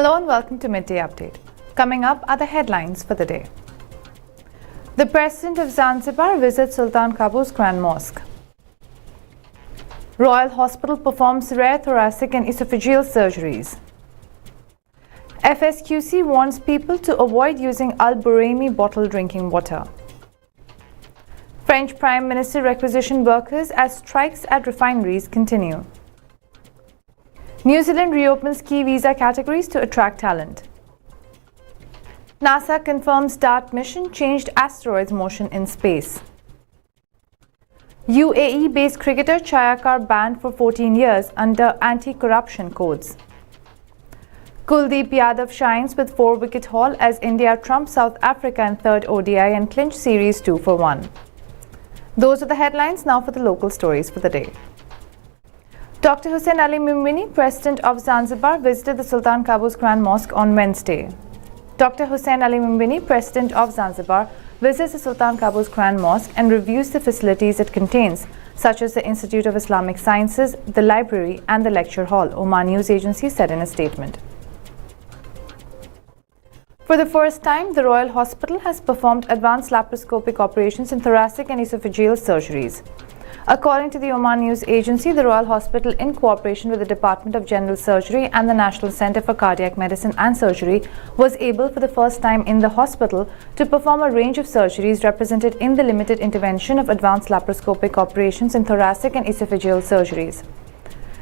Hello and welcome to Midday Update. Coming up are the headlines for the day. The President of Zanzibar visits Sultan Qaboos Grand Mosque. Royal Hospital performs rare thoracic and esophageal surgeries. FSQC warns people to avoid using al-Buraymi bottled drinking water. French Prime Minister requisition workers as strikes at refineries continue. New Zealand reopens key visa categories to attract talent. NASA confirms DART mission changed asteroids' motion in space. UAE-based cricketer Chayakar banned for 14 years under anti-corruption codes. Kuldeep Yadav shines with 4-wicket haul as India trumps South Africa in third ODI and clinched series 2-1. Those are the headlines. Now for the local stories for the day. Dr. Hussain Ali Mimbini, President of Zanzibar, visited the Sultan Qaboos Grand Mosque on Wednesday. Dr. Hussain Ali Mimbini, President of Zanzibar, visits the Sultan Qaboos Grand Mosque and reviews the facilities it contains, such as the Institute of Islamic Sciences, the library and the lecture hall, Oman news agency said in a statement. For the first time, the Royal Hospital has performed advanced laparoscopic operations in thoracic and esophageal surgeries. According to the Oman news agency, the Royal Hospital, in cooperation with the Department of General Surgery and the National Centre for Cardiac Medicine and Surgery, was able for the first time in the hospital to perform a range of surgeries represented in the limited intervention of advanced laparoscopic operations in thoracic and esophageal surgeries.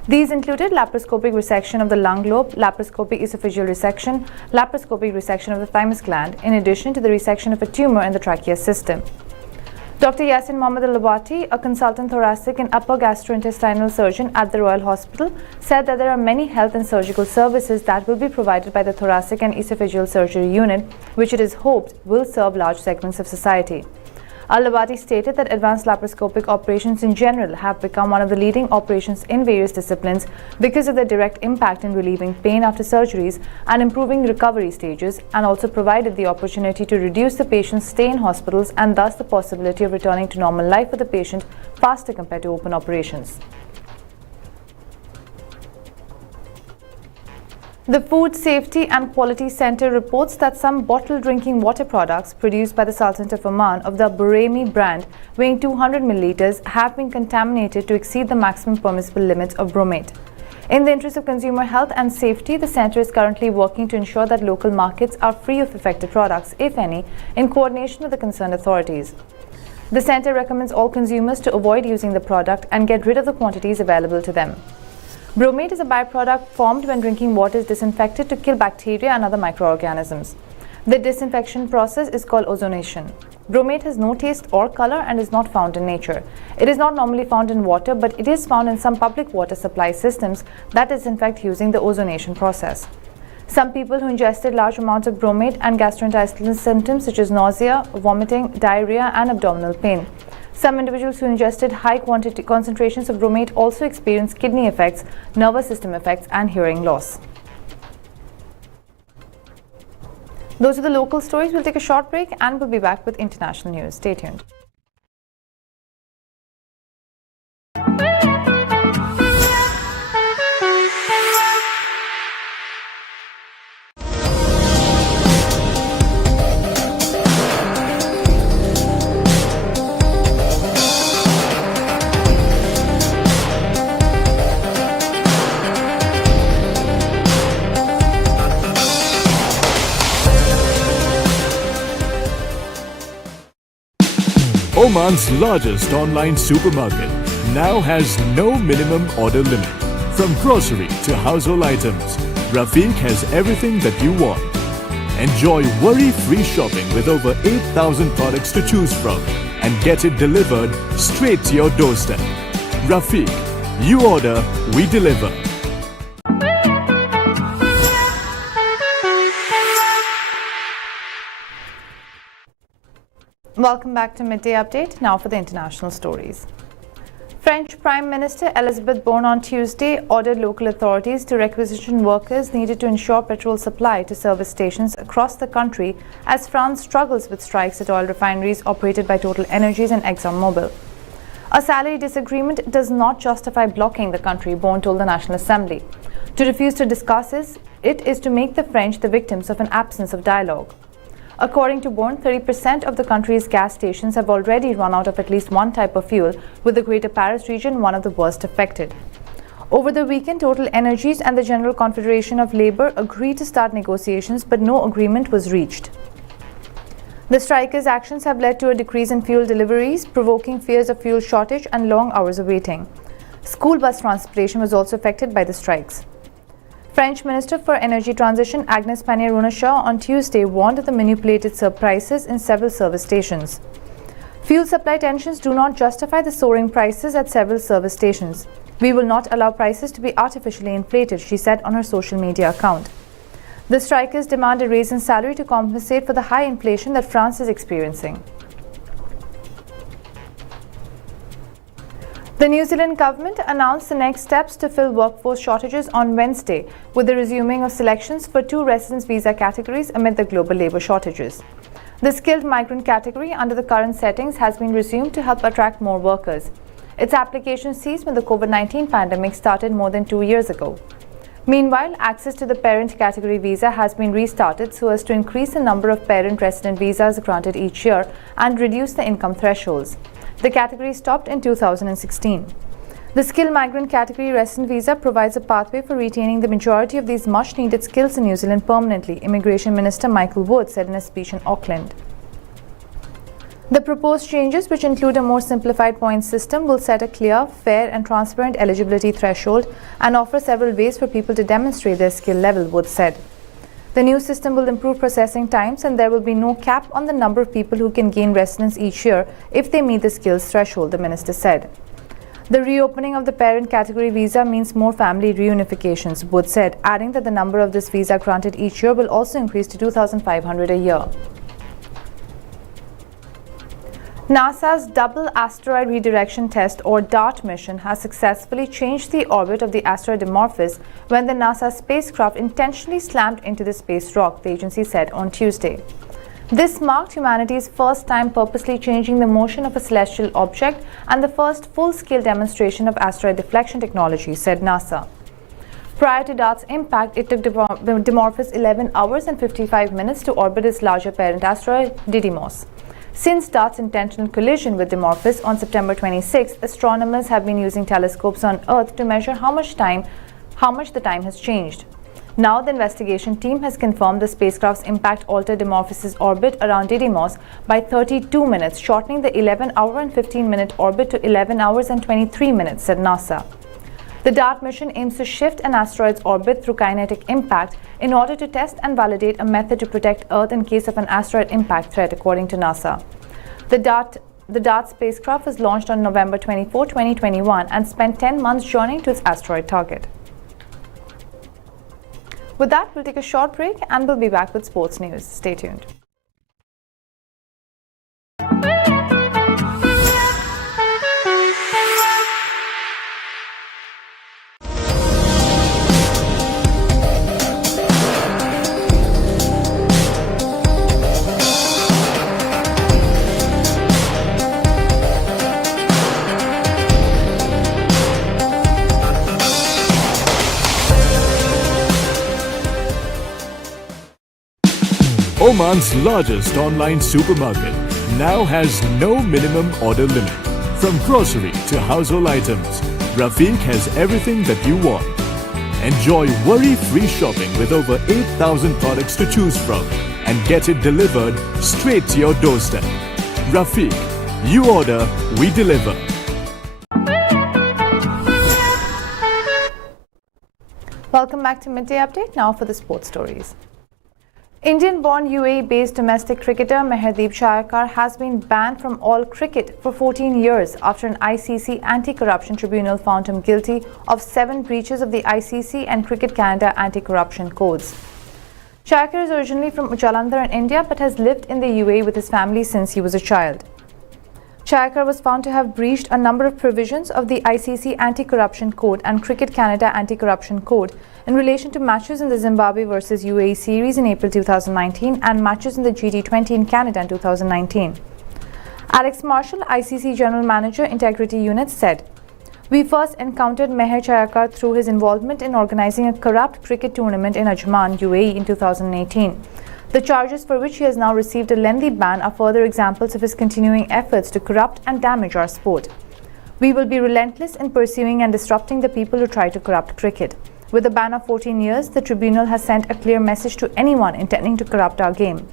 These included laparoscopic resection of the lung lobe, laparoscopic esophageal resection, laparoscopic resection of the thymus gland, in addition to the resection of a tumor in the tracheal system. Dr. Yasin Mohammad Al-Labati, a consultant thoracic and upper gastrointestinal surgeon at the Royal Hospital, said that there are many health and surgical services that will be provided by the thoracic and esophageal surgery unit, which it is hoped will serve large segments of society. Al-Labati stated that advanced laparoscopic operations in general have become one of the leading operations in various disciplines because of their direct impact in relieving pain after surgeries and improving recovery stages, and also provided the opportunity to reduce the patient's stay in hospitals and thus the possibility of returning to normal life for the patient faster compared to open operations. The Food Safety and Quality Center reports that some bottled drinking water products produced by the Sultan of Oman of the Buraymi brand, weighing 200 milliliters, have been contaminated to exceed the maximum permissible limits of bromate. In the interest of consumer health and safety, the center is currently working to ensure that local markets are free of affected products, if any, in coordination with the concerned authorities. The center recommends all consumers to avoid using the product and get rid of the quantities available to them. Bromate is a byproduct formed when drinking water is disinfected to kill bacteria and other microorganisms. The disinfection process is called ozonation. Bromate has no taste or color and is not found in nature. It is not normally found in water, but it is found in some public water supply systems that disinfect using the ozonation process. Some people who ingested large amounts of bromate and gastrointestinal symptoms such as nausea, vomiting, diarrhea and abdominal pain. Some individuals who ingested high concentrations of bromate also experienced kidney effects, nervous system effects and hearing loss. Those are the local stories. We'll take a short break and we'll be back with international news. Stay tuned. Oman's largest online supermarket now has no minimum order limit. From grocery to household items, Rafiq has everything that you want. Enjoy worry-free shopping with over 8,000 products to choose from and get it delivered straight to your doorstep. Rafiq, you order, we deliver. Welcome back to Midday Update. Now for the international stories. French Prime Minister Elisabeth Borne on Tuesday ordered local authorities to requisition workers needed to ensure petrol supply to service stations across the country as France struggles with strikes at oil refineries operated by Total Energies and ExxonMobil. A salary disagreement does not justify blocking the country, Borne told the National Assembly. To refuse to discuss this, it is to make the French the victims of an absence of dialogue. According to Born, 30% of the country's gas stations have already run out of at least one type of fuel, with the Greater Paris region one of the worst affected. Over the weekend, Total Energies and the General Confederation of Labour agreed to start negotiations, but no agreement was reached. The strikers' actions have led to a decrease in fuel deliveries, provoking fears of fuel shortage and long hours of waiting. School bus transportation was also affected by the strikes. French Minister for Energy Transition Agnes Pannier-Runacher on Tuesday warned of the manipulated prices in several service stations. Fuel supply tensions do not justify the soaring prices at several service stations. We will not allow prices to be artificially inflated, she said on her social media account. The strikers demand a raise in salary to compensate for the high inflation that France is experiencing. The New Zealand government announced the next steps to fill workforce shortages on Wednesday, with the resuming of selections for 2 residence visa categories amid the global labour shortages. The skilled migrant category under the current settings has been resumed to help attract more workers. Its application ceased when the COVID-19 pandemic started more than 2 years ago. Meanwhile, access to the parent category visa has been restarted so as to increase the number of parent resident visas granted each year and reduce the income thresholds. The category stopped in 2016. The skilled migrant category resident visa provides a pathway for retaining the majority of these much-needed skills in New Zealand permanently, Immigration Minister Michael Wood said in a speech in Auckland. The proposed changes, which include a more simplified points system, will set a clear, fair and transparent eligibility threshold and offer several ways for people to demonstrate their skill level, Wood said. The new system will improve processing times and there will be no cap on the number of people who can gain residence each year if they meet the skills threshold, the minister said. The reopening of the parent category visa means more family reunifications, Wood said, adding that the number of this visa granted each year will also increase to 2,500 a year. NASA's Double Asteroid Redirection Test or DART mission has successfully changed the orbit of the asteroid Dimorphos when the NASA spacecraft intentionally slammed into the space rock, the agency said on Tuesday. This marked humanity's first time purposely changing the motion of a celestial object and the first full-scale demonstration of asteroid deflection technology, said NASA. Prior to DART's impact, it took Dimorphos 11 hours and 55 minutes to orbit its larger parent asteroid, Didymos. Since DART's intentional collision with Dimorphos on September 26, astronomers have been using telescopes on Earth to measure how much the time has changed. Now the investigation team has confirmed the spacecraft's impact altered Dimorphos' orbit around Didymos by 32 minutes, shortening the 11-hour and 15-minute orbit to 11 hours and 23 minutes, said NASA. The DART mission aims to shift an asteroid's orbit through kinetic impact in order to test and validate a method to protect Earth in case of an asteroid impact threat, according to NASA. The DART spacecraft was launched on November 24, 2021 and spent 10 months journeying to its asteroid target. With that, we'll take a short break and we'll be back with sports news. Stay tuned. Oman's largest online supermarket now has no minimum order limit. From grocery to household items, Rafiq has everything that you want. Enjoy worry-free shopping with over 8,000 products to choose from and get it delivered straight to your doorstep. Rafiq, you order, we deliver. Welcome back to Midday Update. Now for the sports stories. Indian-born UAE-based domestic cricketer Meherdeep Shayakar has been banned from all cricket for 14 years after an ICC anti-corruption tribunal found him guilty of 7 breaches of the ICC and Cricket Canada anti-corruption codes. Shayakar is originally from Jalandhar in India but has lived in the UAE with his family since he was a child. Shayakar was found to have breached a number of provisions of the ICC Anti-Corruption Code and Cricket Canada Anti-Corruption Code in relation to matches in the Zimbabwe vs UAE series in April 2019 and matches in the GT20 in Canada in 2019. Alex Marshall, ICC General Manager, Integrity Unit, said, We first encountered Meher Chayakar through his involvement in organizing a corrupt cricket tournament in Ajman, UAE in 2018. The charges for which he has now received a lengthy ban are further examples of his continuing efforts to corrupt and damage our sport. We will be relentless in pursuing and disrupting the people who try to corrupt cricket. With a ban of 14 years, the tribunal has sent a clear message to anyone intending to corrupt our game.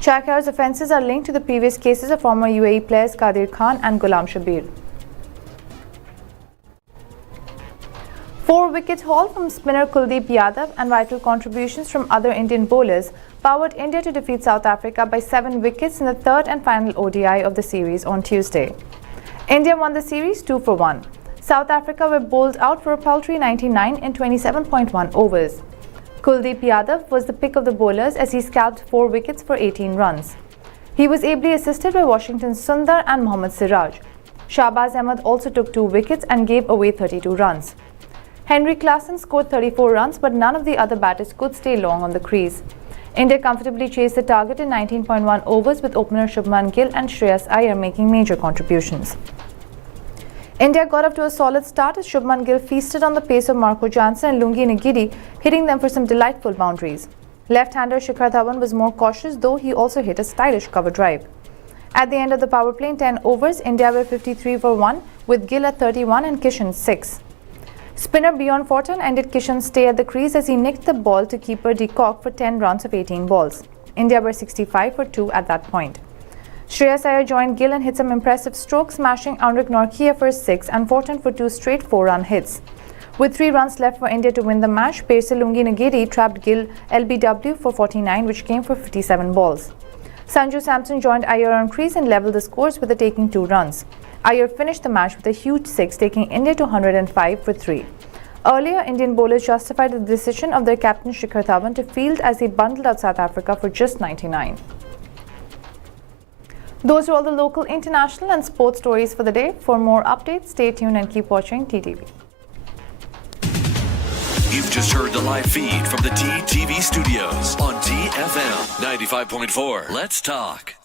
Chayakar's offences are linked to the previous cases of former UAE players Qadir Khan and Ghulam Shabir. 4-wicket haul from spinner Kuldeep Yadav and vital contributions from other Indian bowlers powered India to defeat South Africa by 7 wickets in the third and final ODI of the series on Tuesday. India won the series 2-1. South Africa were bowled out for a paltry 99 in 27.1 overs. Kuldeep Yadav was the pick of the bowlers as he scalped 4 wickets for 18 runs. He was ably assisted by Washington's Sundar and Mohammad Siraj. Shahbaz Ahmed also took 2 wickets and gave away 32 runs. Henry Klassen scored 34 runs, but none of the other batters could stay long on the crease. India comfortably chased the target in 19.1 overs with opener Shubman Gill and Shreyas Iyer making major contributions. India got off to a solid start as Shubman Gill feasted on the pace of Marco Jansen and Lungi Ngidi, hitting them for some delightful boundaries. Left-hander Shikhar Dhawan was more cautious, though he also hit a stylish cover drive. At the end of the power play in 10 overs, India were 53 for 1 with Gill at 31 and Kishan 6. Spinner Bjorn Forten ended Kishan's stay at the crease as he nicked the ball to keeper De Kock for 10 runs of 18 balls. India were 65 for 2 at that point. Shreyas Iyer joined Gill and hit some impressive strokes, smashing Anrik Nortje for 6 and Forten for 2 straight 4-run hits. With 3 runs left for India to win the match, pacer Lungi Ngidi trapped Gill LBW for 49, which came for 57 balls. Sanju Samson joined Iyer on crease and levelled the scores with a taking 2 runs. Iyer finished the match with a huge 6, taking India to 105 for 3. Earlier, Indian bowlers justified the decision of their captain Shikhar Dhawan to field as he bundled out South Africa for just 99. Those are all the local, international and sports stories for the day. For more updates, stay tuned and keep watching TTV. You've just heard the live feed from the TTV studios on TFM 95.4. Let's talk.